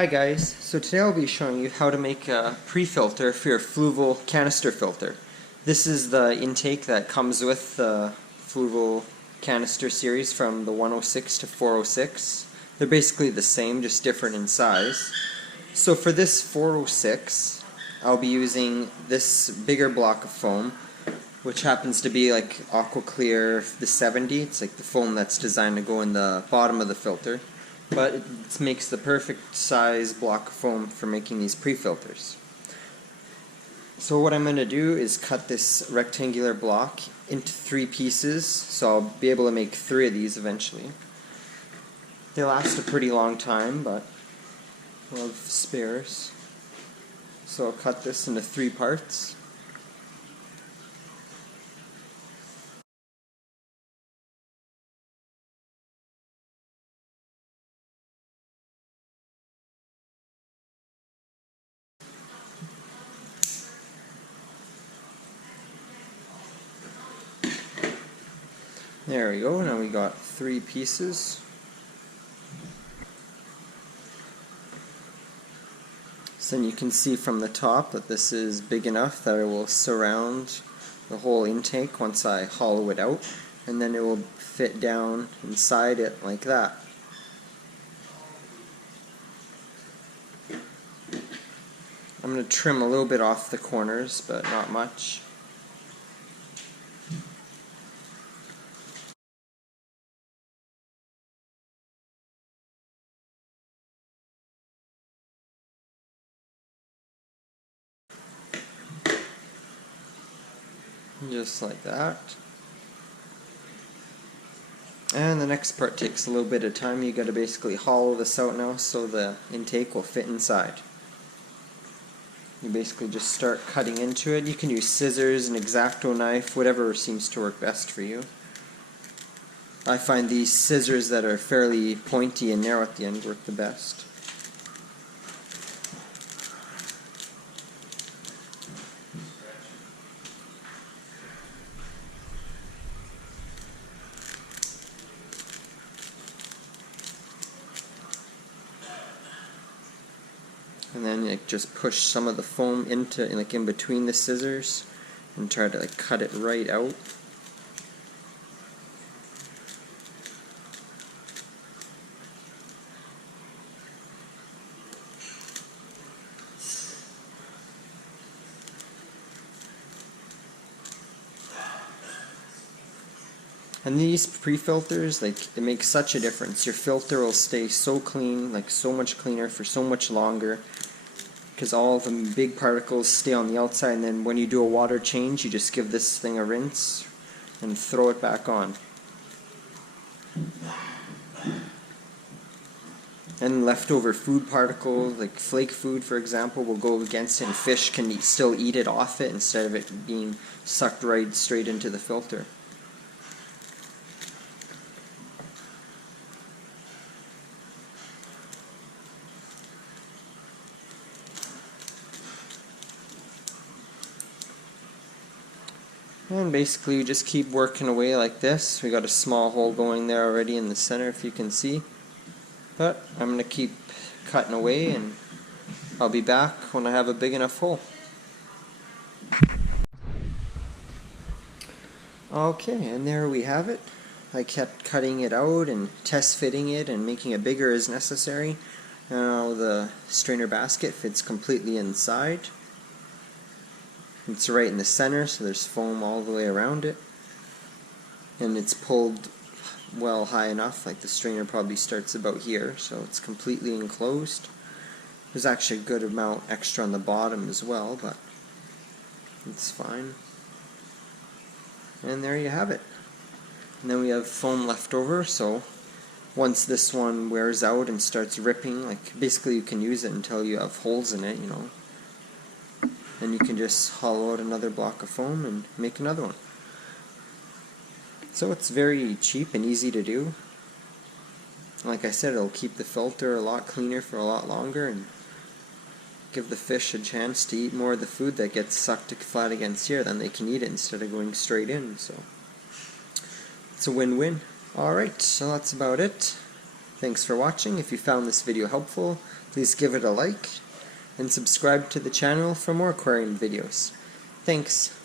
Hi guys, so today I'll be showing you how to make a pre-filter for your Fluval Canister filter. This is the intake that comes with the Fluval Canister series from the 106 to 406. They're basically the same, just different in size. So for this 406, I'll be using this bigger block of foam, which happens to be like Aqua Clear the 70. It's like the foam that's designed to go in the bottom of the filter. But it makes the perfect size block of foam for making these pre-filters. So what I'm going to do is cut this rectangular block into 3 pieces, so I'll be able to make 3 of these eventually. They last a pretty long time, but I'll have spares. So I'll cut this into 3 parts. There we go, now we got 3 pieces. So then you can see from the top that this is big enough that it will surround the whole intake once I hollow it out, and then it will fit down inside it like that. I'm going to trim a little bit off the corners, but not much. Just like that. And the next part takes a little bit of time. You got to basically hollow this out now so the intake will fit inside. You basically just start cutting into it. You can use scissors, an X-Acto knife, whatever seems to work best for you. I find these scissors that are fairly pointy and narrow at the end work the best. And then just push some of the foam into in between the scissors and try to cut it right out. And these pre-filters, it makes such a difference. Your filter will stay so clean, so much cleaner for so much longer, because all of the big particles stay on the outside, and then when you do a water change, you just give this thing a rinse and throw it back on. And leftover food particles, like flake food for example, will go against it, and fish can still eat it off it instead of it being sucked right straight into the filter. And basically you just keep working away like this. We got a small hole going there already in the center, if you can see. But I'm going to keep cutting away, and I'll be back when I have a big enough hole. Okay, and there we have it. I kept cutting it out and test fitting it and making it bigger as necessary. Now the strainer basket fits completely inside. It's right in the center, so there's foam all the way around it. And it's pulled well high enough, the strainer probably starts about here, so it's completely enclosed. There's actually a good amount extra on the bottom as well, but it's fine. And there you have it. And then we have foam left over, so once this one wears out and starts ripping, basically you can use it until you have holes in it, Then you can just hollow out another block of foam and make another one. So it's very cheap and easy to do. Like I said, it'll keep the filter a lot cleaner for a lot longer and give the fish a chance to eat more of the food that gets sucked flat against here. Then they can eat it instead of going straight in. So it's a win-win. Alright, so that's about it. Thanks for watching. If you found this video helpful, please give it a like and subscribe to the channel for more aquarium videos. Thanks.